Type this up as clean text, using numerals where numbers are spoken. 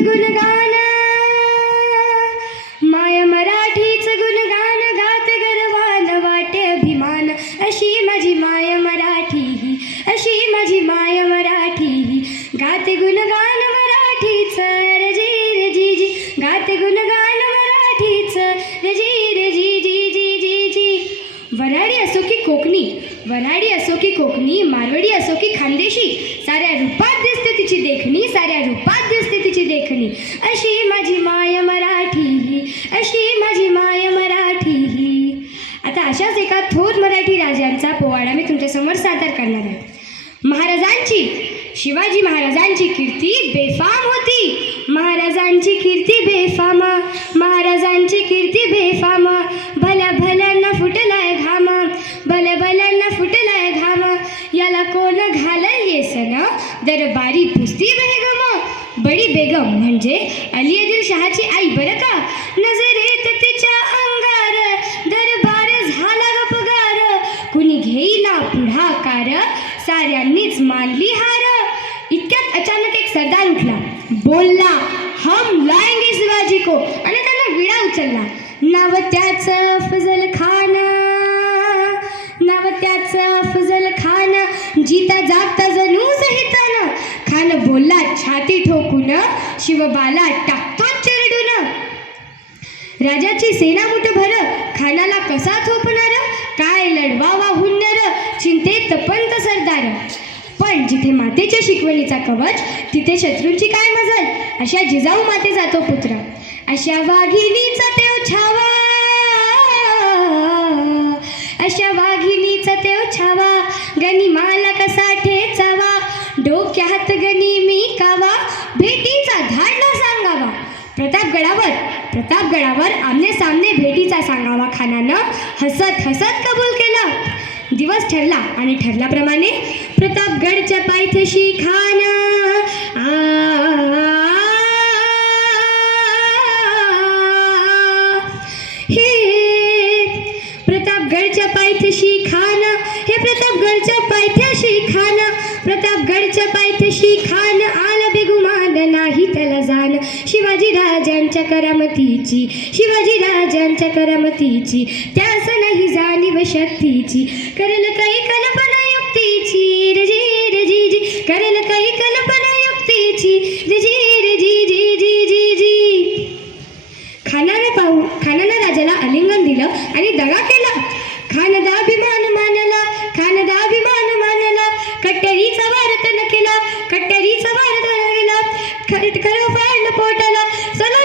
गुणगान, माय मराठीच गुणगान गात गर्वान वाटे अभिमान. अशी माझी माय मराठी ही, अशी माझी माय मराठी ही, गाते गुणगान मराठीच रजी रजी जी, गाते गुणगान मराठीच रजी रजी जी जी जी जी. वऱ्हाडी असो की कोकणी, वऱ्हाडी असो की कोकणी, मारवाडी असो की खानदेशी, साऱ्या रूपात दिसते तिची देखणी, साऱ्या रूपात दिसते तिची देखणी. अशी माझी माय मराठी ही, अशी माझी माय मराठी ही. आता अशाच एका थोर मराठी राजांचा पोवाडा मी तुमच्यासमोर सादर करणार आहे. महाराजांची, शिवाजी महाराजांची कीर्ती बेफाम होती, महाराजांची कीर्ती बेफाम, महाराजांची कीर्ती बेफाम. भल्या भल्यांना फुटलाय घाम, भल्या भल्यांना फुटलाय घाम. याला कोण घालल येसन, दरबारी पुसती बेगम. बडी बेगम म्हणजे अली आदिलशहाची आई बरं का. नजरेत तिच्या अंगार दरबार झाला ग पगार. कुणी घेईना पुढाकार, साऱ्यांनीच मानली हार. इतक्यात अचानक एक सरदार उठला, बोलला हम लाएंगे शिवाजी को, आणि त्यानं विडा उचलला. नाव त्याचं अफजल खान, नाव त्याचं अफजल खान. जीता जागता जणू सहितान. खान बोलला छाती ठोकून, शिवबाला टाकतो चिरडून. राजाची सेना मुठभर, खानाला कसा थोपणार. काय लढवावा हुन्नर, चिंतेत पंत सरदार. पण जिथे मातेच्या शिकवणीचा कवच, तिथे शत्रूंची काय मजल. अशा जिजाऊ माते जातो पुत्र, अशा वाघिणीचा तेव छावा, अशा वाघिणीचा तेव छावा. गनिमाला कसा ठेचावा, डोक्यात गणी मी कावा. भेटीचा धाडला सांगावा. प्रतापगडावर आमने सामने भेटीचा सांगावा खानानं हसत हसत कबूल केला. दिवस ठरला आणि ठरल्याप्रमाणे प्रतापगडच्या पायथ्याशी खान हे प्रतापगडच्या पायथ्याशी खान, हे प्रतापगडच्या पायथ्याशी खान. प्रतापगडच्या पायथ्याशी खान आला बेगुमान नाही त्याला जाण. शिवाजी राजांच्या करामतीची, शिवाजी राजांच्या करामतीची, त्यास नाही जाणीव शक्तीची. करेल काही कल्पना युक्तीची रजी रजी जी, करेल काही कल्पना युक्तीची रजी रजी जी जी जी जी. खानानं राजाला आलिंगन दिलं आणि दगा केला. खानदा अभिमान मानला, खानदा अभिमान मानला. कट्टरीचा वार त्यानं केला, कट्टरीचा वार त्यानं केला. खरं फाडलं पोटाला, चला